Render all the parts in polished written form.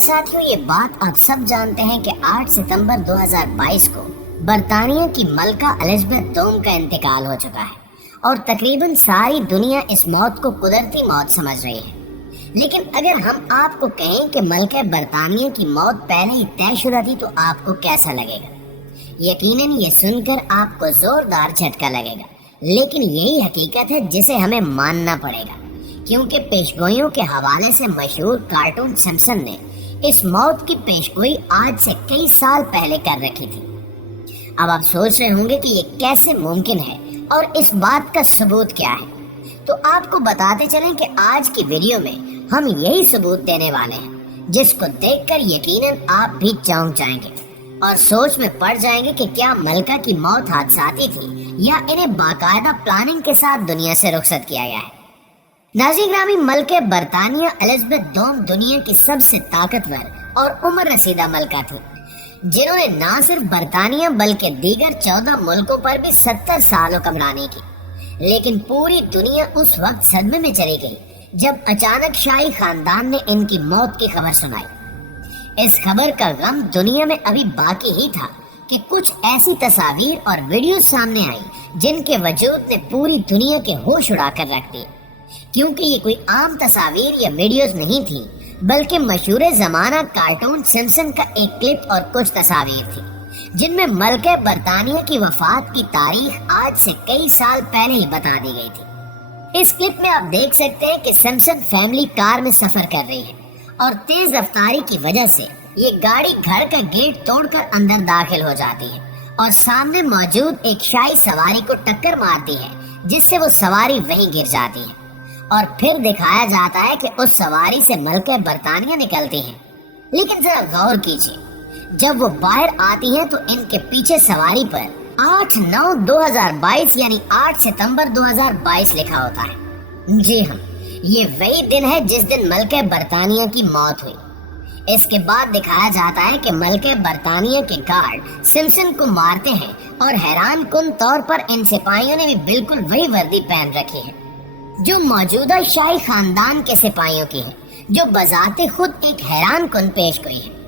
ساتھیوں، یہ بات آپ سب جانتے ہیں کہ 8 ستمبر 2022 کو برطانیہ کی ملکہ الزبتھ دوم کا انتقال ہو چکا ہے اور تقریباً ساری دنیا اس موت کو قدرتی موت سمجھ رہی ہے۔ لیکن اگر ہم آپ کو کہیں کہ ملکہ برطانیہ کی موت پہلے ہی طے شدہ تھی تو آپ کو کیسا لگے گا؟ یقیناً یہ سن کر آپ کو زوردار جھٹکا لگے گا، لیکن یہی حقیقت ہے جسے ہمیں ماننا پڑے گا، کیونکہ پیشگوئیوں کے حوالے سے مشہور کارٹون سمپسن نے اس موت کی پیشگوئی آج سے کئی سال پہلے کر رکھی تھی۔ اب آپ سوچ رہے ہوں گے کہ یہ کیسے ممکن ہے اور اس بات کا ثبوت کیا ہے، تو آپ کو بتاتے چلیں کہ آج کی ویڈیو میں ہم یہی ثبوت دینے والے ہیں، جس کو دیکھ کر یقیناً آپ بھی چونک جائیں گے اور سوچ میں پڑ جائیں گے کہ کیا ملکہ کی موت حادثاتی تھی یا انہیں باقاعدہ پلاننگ کے ساتھ دنیا سے رخصت کیا گیا ہے۔ ناظرین گرامی، ملکہ برطانیہ الزبتھ دوم دنیا کی سب سے طاقتور اور عمر رسیدہ ملکہ تھی، جنہوں نے نہ صرف برطانیہ بلکہ دیگر 14 ملکوں پر بھی 70 سال حکمرانی کی۔ لیکن پوری دنیا اس وقت صدمے میں چلی گئی جب اچانک شاہی خاندان نے ان کی موت کی خبر سنائی۔ اس خبر کا غم دنیا میں ابھی باقی ہی تھا کہ کچھ ایسی تصاویر اور ویڈیوز سامنے آئی جن کے وجود نے پوری دنیا کے ہوش اڑا کر رکھ دیے، کیونکہ یہ کوئی عام تصاویر یا ویڈیوز نہیں تھی، بلکہ مشہور زمانہ کارٹون سمپسن کا ایک کلپ اور کچھ تصاویر تھی جن میں ملکہ برطانیہ کی وفات کی تاریخ آج سے کئی سال پہلے ہی بتا دی گئی تھی۔ اس کلپ میں آپ دیکھ سکتے ہیں کہ سمپسن فیملی کار میں سفر کر رہی ہے اور تیز رفتاری کی وجہ سے یہ گاڑی گھر کا گیٹ توڑ کر اندر داخل ہو جاتی ہے اور سامنے موجود ایک شاہی سواری کو ٹکر مارتی ہے، جس سے وہ سواری وہیں گر جاتی ہے اور پھر دکھایا جاتا ہے کہ اس سواری سے ملکہ برطانیہ نکلتی ہیں۔ لیکن ذرا غور کیجیے، جب وہ باہر آتی ہیں تو ان کے پیچھے سواری پر 8/9/2022 یعنی 8 ستمبر 2022 لکھا ہوتا ہے۔ جی ہاں، یہ وہی دن ہے جس دن ملکہ برطانیہ کی موت ہوئی۔ اس کے بعد دکھایا جاتا ہے کہ ملکہ برطانیہ کے گارڈ سمپسن کو مارتے ہیں اور حیران کن طور پر ان سپاہیوں نے بھی بالکل وہی وردی پہن رکھی ہے جو موجودہ شاہی خاندان کے سپاہیوں کی ہے، جو بذات خود ایک حیران کن پیشگوئی ہے۔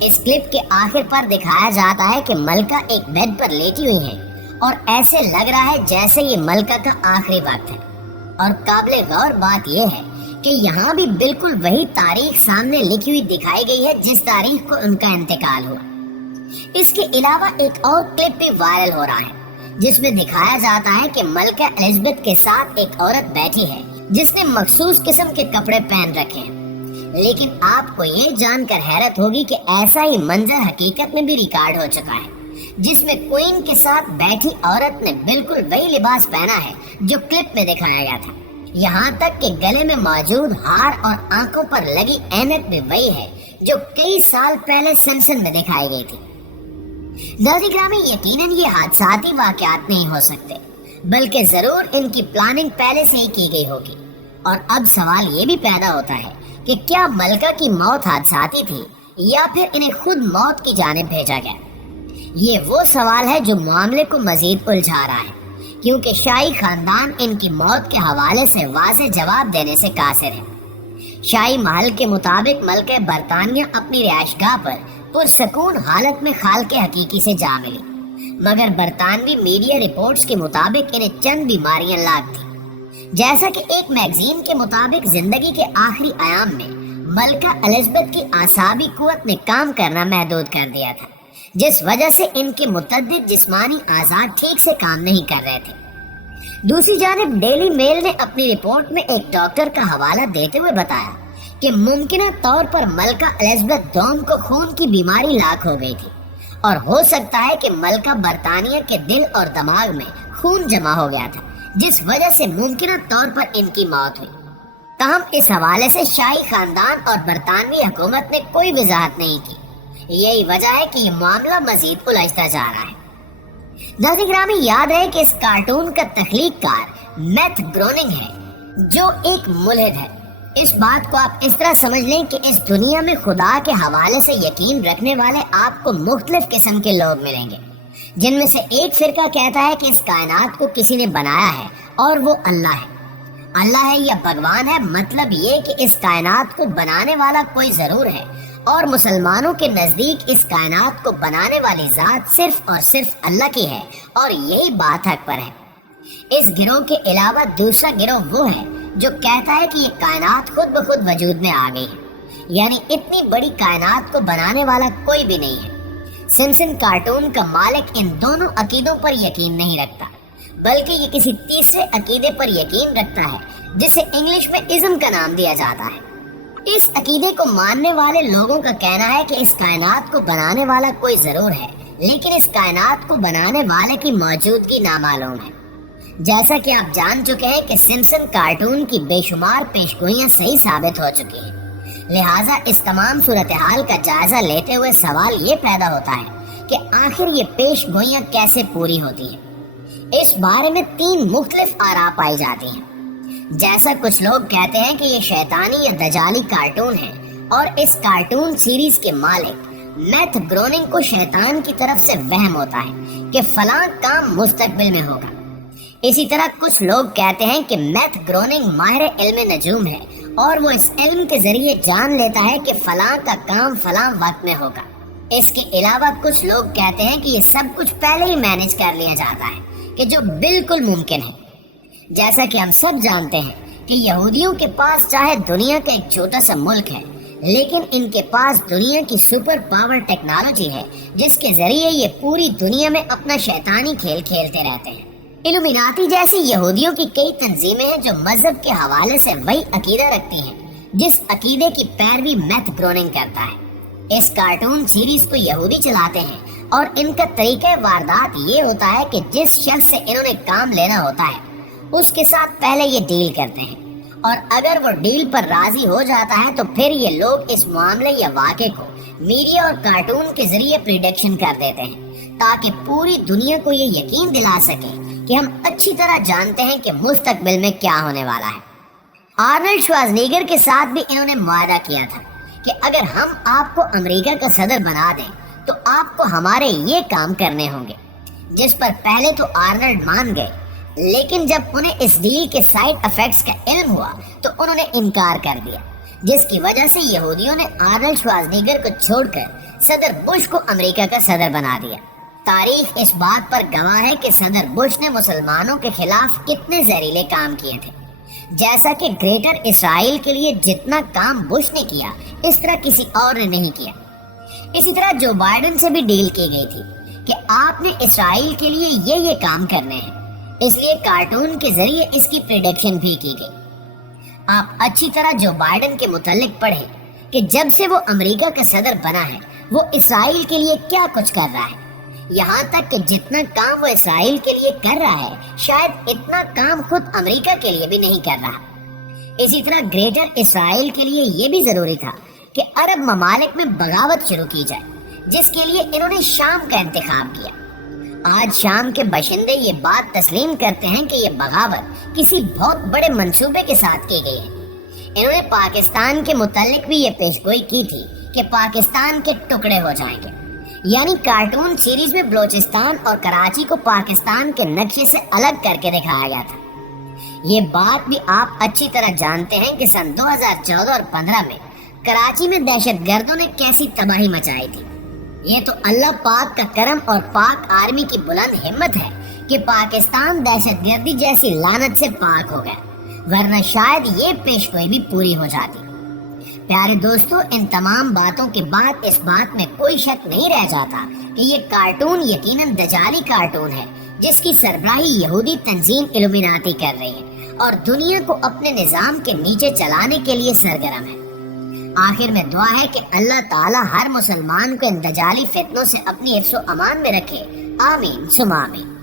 اس کلپ کے آخر پر دکھایا جاتا ہے کہ ملکہ ایک بیڈ پر لیٹی ہوئی ہیں اور ایسے لگ رہا ہے جیسے یہ ملکہ کا آخری وقت ہے۔ اور قابل غور بات یہ ہے کہ یہاں بھی بالکل وہی تاریخ سامنے لکھی ہوئی دکھائی گئی ہے جس تاریخ کو ان کا انتقال ہوا۔ اس کے علاوہ ایک اور کلپ بھی وائرل ہو رہا ہے جس میں دکھایا جاتا ہے کہ ملکہ الزبتھ کے ساتھ ایک عورت بیٹھی ہے جس نے مخصوص قسم کے کپڑے پہن رکھے ہیں۔ لیکن آپ کو یہ جان کر حیرت ہوگی کہ ایسا ہی منظر حقیقت میں بھی ریکارڈ ہو چکا ہے، جس میں کوئن کے ساتھ بیٹھی عورت نے بالکل وہی لباس پہنا ہے جو کلپ میں دکھایا گیا تھا، یہاں تک کہ گلے میں موجود ہار اور آنکھوں پر لگی اینک بھی وہی ہے جو کئی سال پہلے سمپسن میں دکھائی گئی تھی۔ ناظرین گرامی، یقیناً یہ حادثاتی واقعات نہیں ہو سکتے، بلکہ ضرور ان کی پلاننگ پہلے سے ہی کی گئی ہوگی۔ اور اب سوال یہ بھی پیدا ہوتا ہے کہ کیا ملکہ کی موت حادثاتی تھی یا پھر انہیں خود موت کی جانب بھیجا گیا؟ یہ وہ سوال ہے جو معاملے کو مزید الجھا رہا ہے، کیونکہ شاہی خاندان ان کی موت کے حوالے سے واضح جواب دینے سے قاصر ہے۔ شاہی محل کے مطابق ملکہ برطانیہ اپنی رہائش گاہ پر پرسکون حالت میں خالق حقیقی سے جا ملی، مگر برطانوی میڈیا رپورٹس کے مطابق انہیں چند بیماریاں لاحق تھیں۔ جیسا کہ ایک میگزین کے مطابق زندگی کے آخری ایام میں ملکہ الزبتھ کی اعصابی قوت نے کام کرنا محدود کر دیا تھا، جس وجہ سے ان کے متعدد جسمانی اعضاء ٹھیک سے کام نہیں کر رہے تھے۔ دوسری جانب ڈیلی میل نے اپنی رپورٹ میں ایک ڈاکٹر کا حوالہ دیتے ہوئے بتایا کہ ممکنہ طور پر ملکہ الزبتھ دوم کو خون کی بیماری لاحق ہو گئی تھی اور ہو سکتا ہے کہ ملکہ برطانیہ کے دل اور دماغ میں خون جمع ہو گیا تھا، جس وجہ سے ممکنہ طور پر ان کی موت ہوئی۔ تاہم اس حوالے سے شاہی خاندان اور برطانوی حکومت نے کوئی وضاحت نہیں کی۔ یہی وجہ ہے کہ یہ معاملہ مزید الجھتا جا رہا ہے۔ ناظرین گرامی، یاد ہے کہ اس کارٹون کا تخلیق کار میتھ گروننگ ہے، جو ایک ملحد ہے۔ اس بات کو آپ اس طرح سمجھ لیں کہ اس دنیا میں خدا کے حوالے سے یقین رکھنے والے آپ کو مختلف قسم کے لوگ ملیں گے، جن میں سے ایک فرقہ کہتا ہے کہ اس کائنات کو کسی نے بنایا ہے اور وہ اللہ ہے۔ اللہ ہے یا بھگوان ہے، مطلب یہ کہ اس کائنات کو بنانے والا کوئی ضرور ہے اور مسلمانوں کے نزدیک اس کائنات کو بنانے والی ذات صرف اور صرف اللہ کی ہے اور یہی بات حق پر ہے۔ اس گروہ کے علاوہ دوسرا گروہ وہ ہے جو کہتا ہے کہ یہ کائنات خود بخود وجود میں آ گئی ہے، یعنی اتنی بڑی کائنات کو بنانے والا کوئی بھی نہیں ہے۔ سمسن کارٹون کا مالک ان دونوں عقیدوں پر یقین نہیں رکھتا، بلکہ یہ کسی تیسرے عقیدے پر یقین رکھتا ہے جسے انگلش میں ازم کا نام دیا جاتا ہے۔ اس عقیدے کو ماننے والے لوگوں کا کہنا ہے کہ اس کائنات کو بنانے والا کوئی ضرور ہے، لیکن اس کائنات کو بنانے والے کی موجودگی نامعلوم ہے۔ جیسا کہ آپ جان چکے ہیں کہ سمسن کارٹون کی بے شمار پیشگوئیاں صحیح ثابت ہو چکی ہیں، لہٰذا اس تمام صورتحال کا جائزہ لیتے ہوئے سوال یہ پیدا ہوتا ہے کہ آخر یہ پیشگوئیاں کیسے پوری ہوتی ہیں۔ اس بارے میں 3 مختلف آراء پائی جاتی ہیں۔ جیسا کچھ لوگ کہتے ہیں کہ یہ شیطانی یا دجالی کارٹون ہے اور اس کارٹون سیریز کے مالک میتھ گروننگ کو شیطان کی طرف سے وہم ہوتا ہے کہ فلاں کام مستقبل میں ہوگا۔ اسی طرح کچھ لوگ کہتے ہیں کہ میتھ گروننگ ماہر علم نجوم ہے اور وہ اس علم کے ذریعے جان لیتا ہے کہ فلاں کا کام فلاں وقت میں ہوگا۔ اس کے علاوہ کچھ لوگ کہتے ہیں کہ یہ سب کچھ پہلے ہی مینج کر لیا جاتا ہے، کہ جو بالکل ممکن ہے۔ جیسا کہ ہم سب جانتے ہیں کہ یہودیوں کے پاس چاہے دنیا کا ایک چھوٹا سا ملک ہے، لیکن ان کے پاس دنیا کی سپر پاور ٹیکنالوجی ہے جس کے ذریعے یہ پوری دنیا میں اپنا شیطانی کھیل کھیلتے رہتے ہیں۔ الومیناتی جیسی یہودیوں کی کئی تنظیمیں ہیں جو مذہب کے حوالے سے وہی عقیدہ رکھتی ہیں جس عقیدے کی پیروی میتھ گروننگ کرتا ہے۔ اس کارٹون سیریز کو یہودی چلاتے ہیں اور ان کا طریقہ واردات یہ ہوتا ہے کہ جس شخص سے انہوں نے کام لینا ہوتا ہے اس کے ساتھ پہلے یہ ڈیل کرتے ہیں، اور اگر وہ ڈیل پر راضی ہو جاتا ہے تو پھر یہ لوگ اس معاملے یا واقعے کو میڈیا اور کارٹون کے ذریعے پریڈکشن کر دیتے ہیں تاکہ پوری دنیا کو یہ یقین دلا سکے کہ ہم اچھی طرح جانتے ہیں کہ مستقبل میں کیا ہونے والا ہے۔ آرنلڈ شوازنیگر کے ساتھ بھی انہوں نے معاہدہ کیا تھا کہ اگر ہم آپ کو امریکہ کا صدر بنا دیں تو آپ کو ہمارے یہ کام کرنے ہوں گے، جس پر پہلے تو آرنلڈ مان گئے، لیکن جب انہیں اس ڈیل کے سائیڈ افیکٹس کا علم ہوا تو انہوں نے انکار کر دیا، جس کی وجہ سے یہودیوں نے آرنلڈ شوازنیگر کو چھوڑ کر صدر بش کو امریکہ کا صدر بنا دیا۔ تاریخ اس بات پر گواہ ہے کہ صدر بش نے مسلمانوں کے خلاف کتنے زہریلے کام کیے تھے، جیسا کہ گریٹر اسرائیل کے لیے جتنا کام بش نے کیا اس طرح کسی اور نے نہیں کیا۔ اسی طرح جو بائیڈن سے بھی ڈیل کی گئی تھی کہ آپ نے اسرائیل کے لیے یہ کام کرنے ہیں، اس لیے کارٹون کے ذریعے اس کی پریڈکشن بھی کی گئی۔ آپ اچھی طرح جو بائیڈن کے متعلق پڑھیں کہ جب سے وہ امریکہ کا صدر بنا ہے وہ اسرائیل کے لیے کیا کچھ کر رہا ہے، یہاں تک کہ جتنا کام وہ اسرائیل کے لیے کر رہا ہے شاید اتنا کام خود امریکہ کے لیے بھی نہیں کر رہا۔ اسی طرح گریٹر اسرائیل کے لیے یہ بھی ضروری تھا کہ عرب ممالک میں بغاوت شروع کی جائے، جس کے لیے انہوں نے شام کا انتخاب کیا۔ آج شام کے باشندے یہ بات تسلیم کرتے ہیں کہ یہ بغاوت کسی بہت بڑے منصوبے کے ساتھ کی گئی ہے۔ انہوں نے پاکستان کے متعلق بھی یہ پیشگوئی کی تھی کہ پاکستان کے ٹکڑے ہو جائیں گے، یعنی کارٹون سیریز میں بلوچستان اور کراچی کو پاکستان کے نقشے سے الگ کر کے دکھایا گیا تھا۔ یہ بات بھی آپ اچھی طرح جانتے ہیں کہ سن 2014 اور 15 میں کراچی میں دہشت گردوں نے کیسی تباہی مچائی تھی۔ یہ تو اللہ پاک کا کرم اور پاک آرمی کی بلند ہمت ہے کہ پاکستان دہشت گردی جیسی لعنت سے پاک ہو گیا، ورنہ شاید یہ پیشگوئی بھی پوری ہو جاتی۔ پیارے دوستو، ان تمام باتوں کے بعد اس بات میں کوئی شک نہیں رہ جاتا کہ یہ کارٹون یقیناً دجالی کارٹون ہے جس کی سربراہی یہودی تنظیم الومیناتی کر رہی ہے اور دنیا کو اپنے نظام کے نیچے چلانے کے لیے سرگرم ہے۔ آخر میں دعا ہے کہ اللہ تعالی ہر مسلمان کو ان دجالی فتنوں سے اپنی حفظ و امان میں رکھے، آمین ثم آمین۔